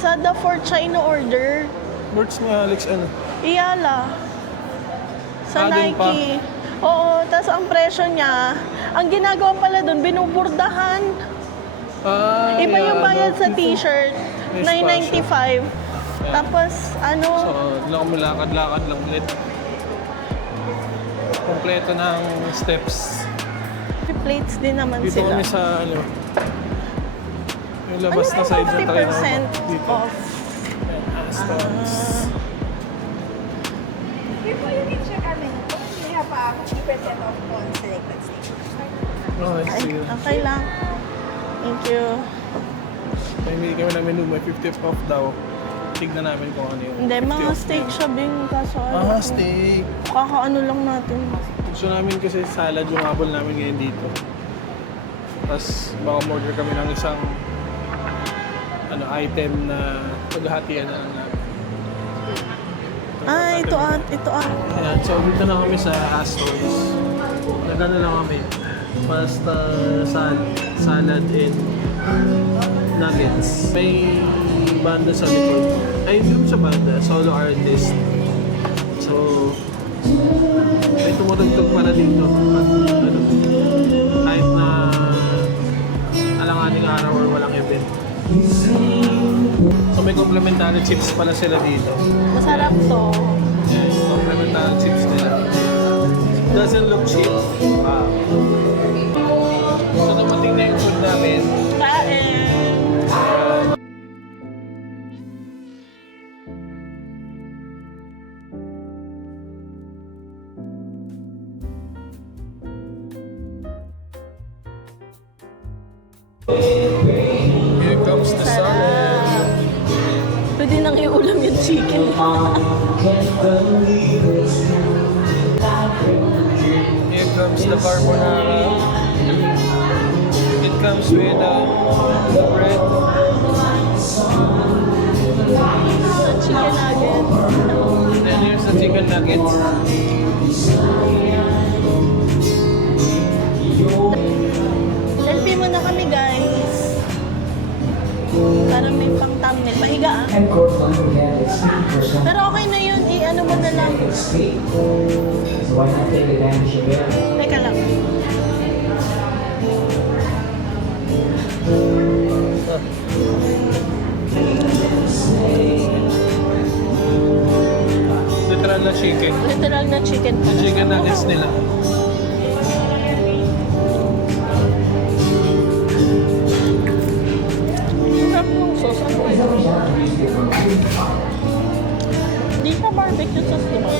Lazada for China order. Birds nga, Alex, ano? Iyala. Sa Doon pa? Nike. Oo, tas ang presyo niya, ang ginagawa pala doon, binuburdahan. Iba yung bayad sa t-shirt, May 995. Tapos, ano, So, lang kami lakad-lakad lang ulit. Kompleto ng steps. plates din naman Dito sila. kami sa, ano, yung Ano labas na yung side ng train. 50% Dito. off? Astons. Before you can check our menu, we have 50% off on selected stations. Oh, I Ay, see. okay lang. Thank you. May hindi kami na menu, may 50 off daw. Tignan namin kung ano yung Hindi, 50 mga off steak na. siya, Bing. Kaso Steak. kakaano lang natin. Gusto namin kasi salad yung habol namin ngayon dito. Tapos baka order kami ng isang item na paghahatian na lang namin. Ito Ayan, so dito na kami sa Astons. Nagano lang kami. Pasta, salad, and nuggets. May banda sa likod. Ay, hindi sa banda. Solo artist. So, may tumutugtog pala dito. Kahit na alanganing araw or walang event. So, may complimentary chips pala sila dito. Masarap to. Yes, complimentary chips nila. Doesn't look cheap. So, dumating na yung food namin. Kain! Here comes the sun. Pwede nang iulam yung chicken. Here comes the carbonara. It comes with bread. Sa chicken nugget. Then here's the chicken nuggets. Selfie mo na kami, guys. Para may pang thumbnail. Pahiga ah. Pero okay na yun. I-ano mo na lang. Teka lang. Literal na chicken. Literal na chicken pa. Chicken nuggets nila. Sarap ng sauce. Ano ba yun? Hindi siya barbecue sauce, di ba?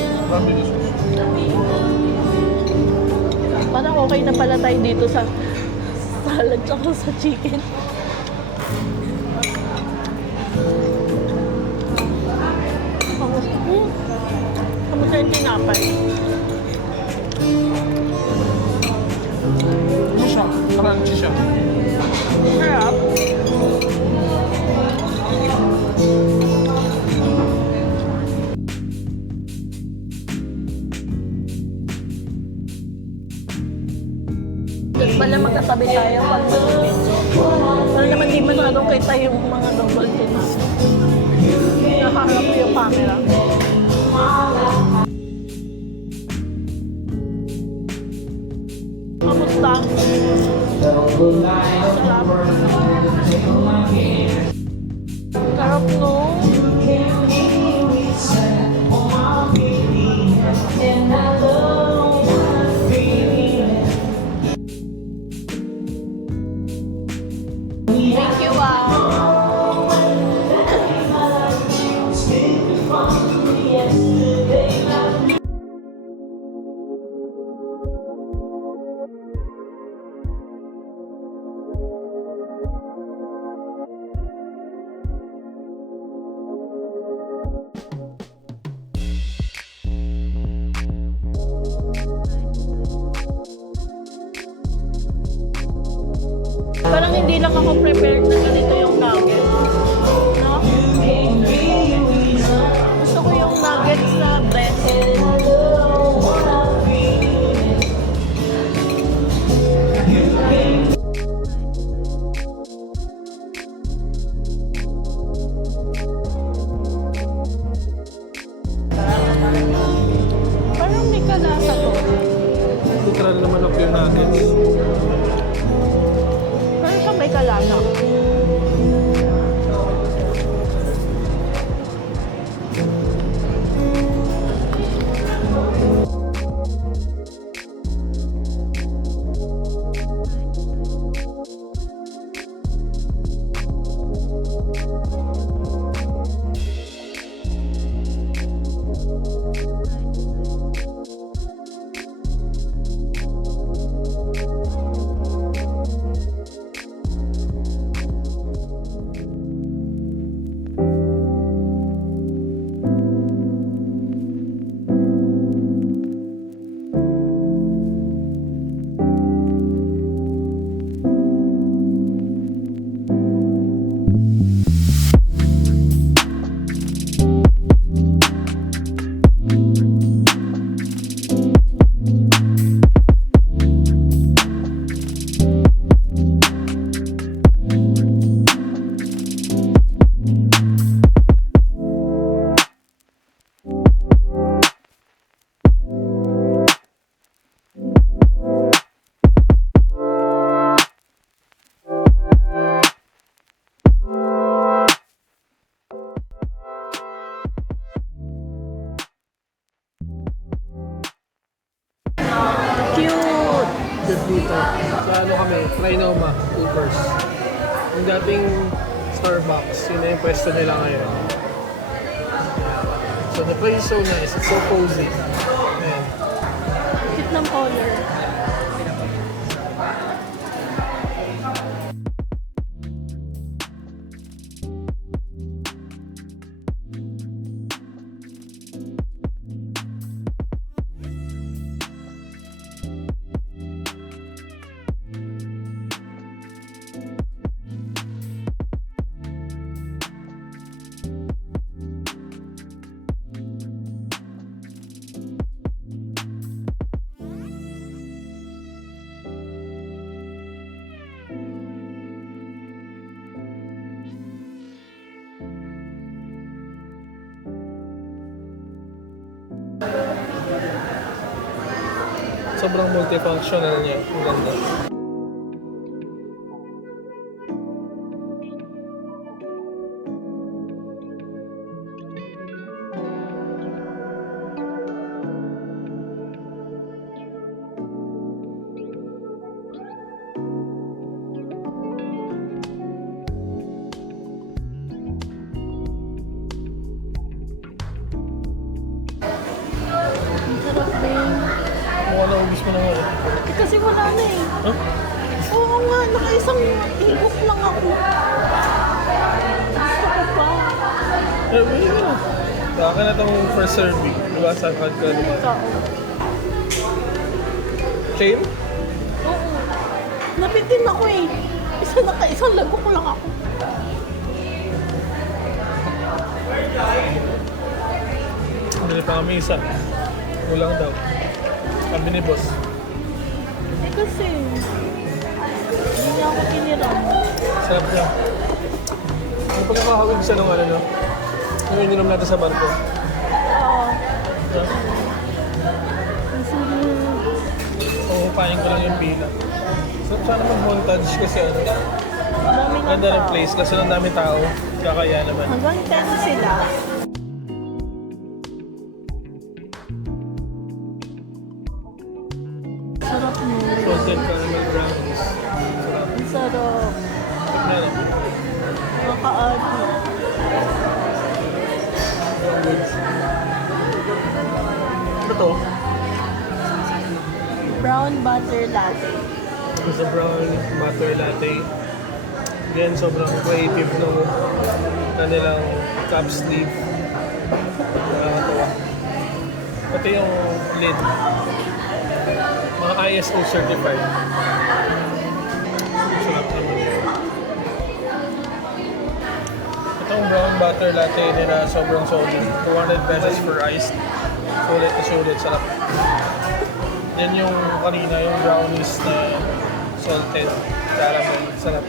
Parang okay na pala tayo dito sa salad tsaka sa chicken. Kamusta yung tinapay? Ano siya? Crunchy siya. Sarap. Doon pala magkatabi tayo pag mag-video. Para naman di masyadong kita yung mga double chin. Nakaharap ko yung camera. Kamusta? Sarap no? Thank you, Parang hindi lang ako prepared na ganito yung nugget. No? Gusto ko yung nuggets na breast. Porcelana. Cute! Good dito. Sa ano kami, Trinoma, Ubers. Yung dating Starbucks, yun na yung pwesto nila ngayon. So the place is so nice, it's so cozy. Ayan. Cute ng color. Sobrang multifunctional niya. Ang ganda. Ang sarap din. Mukha na ubis mo na nga. Eh, kasi wala na eh. Huh? Oo nga, nakaisang higop lang ako. Gusto ko pa. Eh, wala na. Sa akin na itong first serving. Diba sa card ka naman? Tao. Chain? Oo. Nabitin ako eh. Isang lagok lang ako. Bili pa kami isa. Kulang daw. Sabi ni boss. Eh kasi, hindi niya ako tiniram. Sarap niya. Ano pagkakahawig siya nung ano no? Yung ininom natin sa barko. Oo. Huh? Kasi, Pupupain ko lang yung pila. So, sana mag-montage kasi ano. dami ng Ganda ng tao. place kasi ang dami tao. Kakaya naman. Hanggang 10 sila. Sarap mo. Salted caramel brownies. Sarap. Ang sarap. Tignan natin. Makaagi. Ano to? Brown butter latte. It's a brown butter latte. Again, sobrang creative ng kanilang cup sleeve. Nakakatawa. Pati yung lid. Mga ISO certified. Sarap naman. Itong brown butter latte nila sobrang solid. 200 pesos for iced. Sulit na sulit. Sarap. Yan yung kanina, yung brownies na salted caramel. Sarap.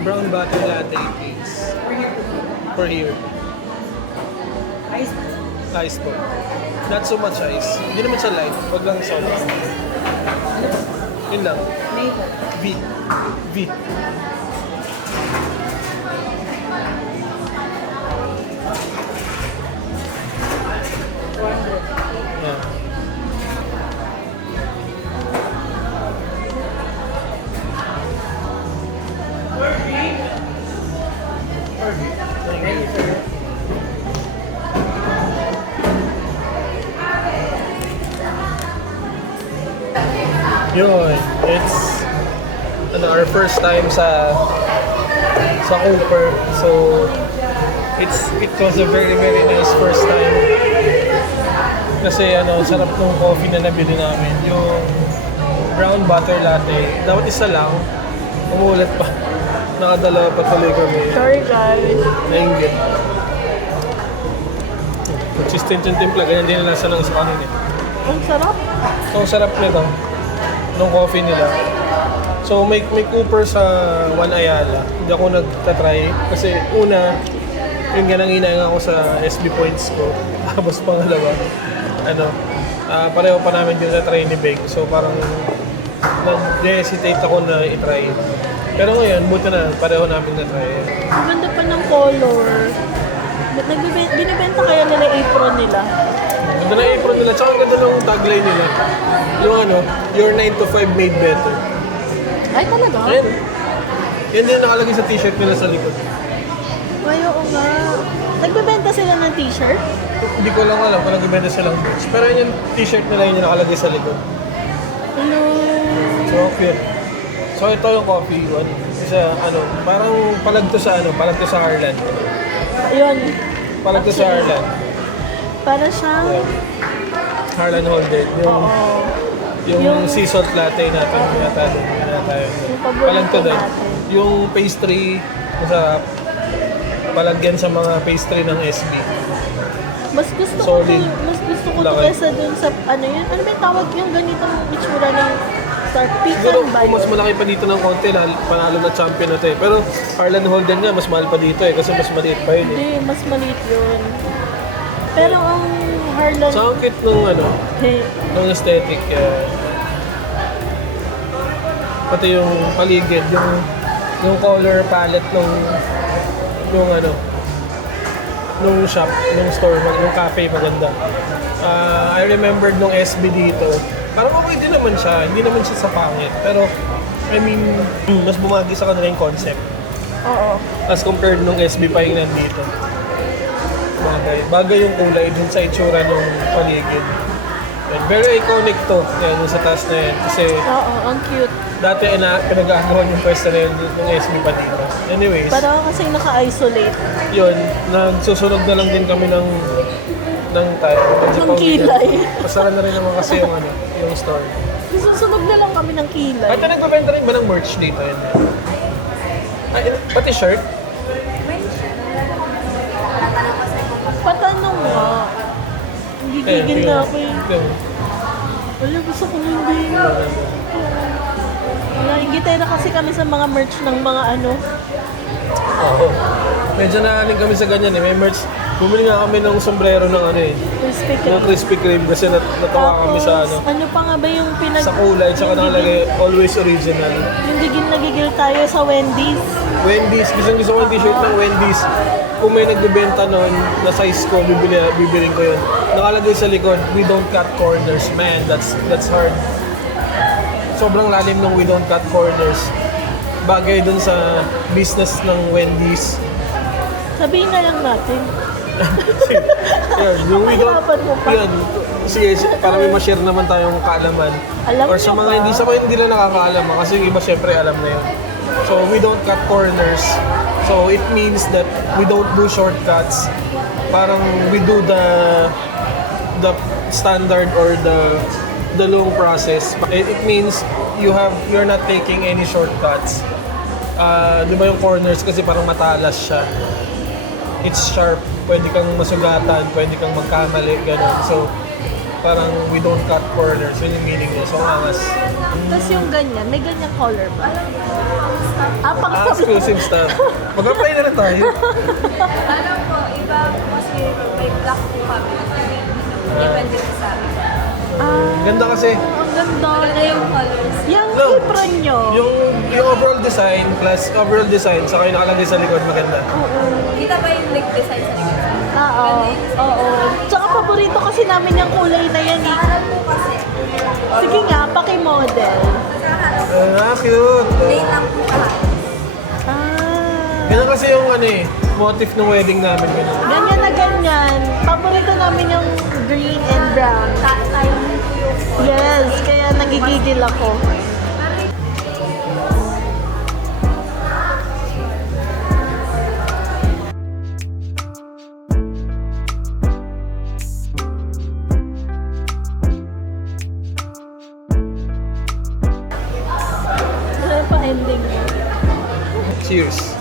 Brown butter latte, please. For here. Ice po. Not so much ice. Hindi naman siya light. Wag lang soda. Yun lang. V. V. Yeah. Thank you. Yun, it's our first time sa Cooper. So it was a very nice first time. Kasi sarap ng coffee na nabili namin. Yung brown butter latte. Dapat isa lang. Umuulat pa. Nakadalawa pa tuloy kami. Sorry guys. Nainggit. Consistent yung timpla. Ganyan din ang lasa ng isa kanina. Ang sarap. Ang sarap nito. Nung coffee nila. So may Cooper sa One Ayala. Hindi ako nagtatry. Kasi una, yung ganang ako sa SB points ko. Tapos pangalawa, pareho pa namin din na try ni Beng. So parang nag-hesitate ako na i-try. Pero ngayon, buti na pareho namin na try. Ang ganda pa ng color. Binibenta kaya nila apron nila. Ganda na apron nila. Tsaka ang ganda ng tagline nila. Yung your 9 to 5 made better. Ay talaga? Ayan. Yan din nakalagay sa t-shirt nila sa likod. Ay, oo nga. Nagbebenta sila ng t-shirt? Hindi ko lang alam kung nagbibenta silang merch. Pero yun yung t-shirt nila yun yung nakalagay sa likod. Ano? So, cute. So, ito yung coffee one. Kasi, parang palag to sa Harlan. Ayun. Palag to sa Harlan. Para siyang... Harlan Holden. Yung sea salt latte natin. paborito Palag to doon. natin. Yung pastry, masarap. Palagyan sa mga pastry ng SB. Mas gusto Solid. ko to Laki. kesa dun sa ano yun. Ano ba yung tawag yung ganitong itsura ng star Siguro pecan ba kung mas yun? malaki pa dito ng konti, panalo na champion na ito eh. Pero Harlan Holden nga, mas mahal pa dito eh. Kasi mas maliit pa yun eh. Hindi, mas maliit yun. Pero ang Harlan... So, ang cute nung Hey, ng aesthetic. Pati yung paligid, yung color palette nung shop, nung store, nung cafe maganda. I remembered nung SB dito. Parang okay din naman siya, hindi naman siya sa pangit. Pero, I mean, mas bumagi sa kanila yung concept. oo. As compared nung SB pa yung nandito. Bagay yung kulay dun sa itsura ng paligid. Yan. Very iconic to, yan, yung sa taas na yan. Kasi Oo, ang cute. dati pinag-aagawan yung pwesto na yun ng SB pa dito. Anyways, Parang kasi naka-isolate. yun, nagsusunog na lang din kami ng tayo. Ng kilay. Pasara na rin naman kasi yung store. Susunog na lang kami ng kilay. At nagbebenta rin ba ng merch dito? Yun. Ay, pati shirt? Patanong nga. Gigigil na ako eh. Yun. Wala, gusto ko na din. Wala, ingitay na kasi kami sa mga merch ng mga Oo. Medyo naaning kami sa ganyan eh. May merch. Bumili nga kami ng sombrero ng Crispy ng Kreme. Krispy Kreme kasi natawa kami sa Ano pa nga ba yung sa kulay, tsaka yung nakalagay always original. Yung gigil na gigil tayo sa Wendy's. Wendy's, gusto ko yung t-shirt ng Wendy's. Kung may nagbebenta noon na size ko, bibiling ko yun. Nakalagay sa likod, we don't cut corners. Man, that's hard. Sobrang lalim ng we don't cut corners. Bagay dun sa business ng Wendy's. Sabihin na lang natin. Yun, yung we don't, Hirapan mo pa. yun, sige, para may ma-share naman tayong kaalaman. Alam Or nyo sa mga ba? hindi lang nakakaalam, kasi yung iba syempre alam na yun. So we don't cut corners. So it means that we don't do shortcuts. Parang we do the standard or the long process. It means you're not taking any shortcuts. Di ba yung corners kasi parang matalas siya. It's sharp. Pwede kang masugatan, pwede kang magkamali, gano'n. So, parang we don't cut corners. Yun yung meaning niya. So, angas. Tapos yung ganyan, may ganyang color ba? Pang exclusive stuff. Mag-apply na rin tayo. Ano po, iba kasi may black po kami. Depende po sa amin. Ganda kasi. Ang ganda. Maganda yung colors. Yung No. apron nyo. Yung overall design plus overall design saka yung nakalagay sa likod maganda. Kita ba yung like design sa likod? Oo. Oo. Tsaka paborito kasi namin yung kulay na yan. Sa harap po kasi. Sige nga, paki-model. Sa harap. Cute. Plain lang po lahat. Ganun kasi yung motif ng wedding namin. Ganun. Ganyan na ganyan. Paborito namin yung green and brown. Tayo po yung Yes, kaya nagigigil ako. Ano pa ending? Cheers.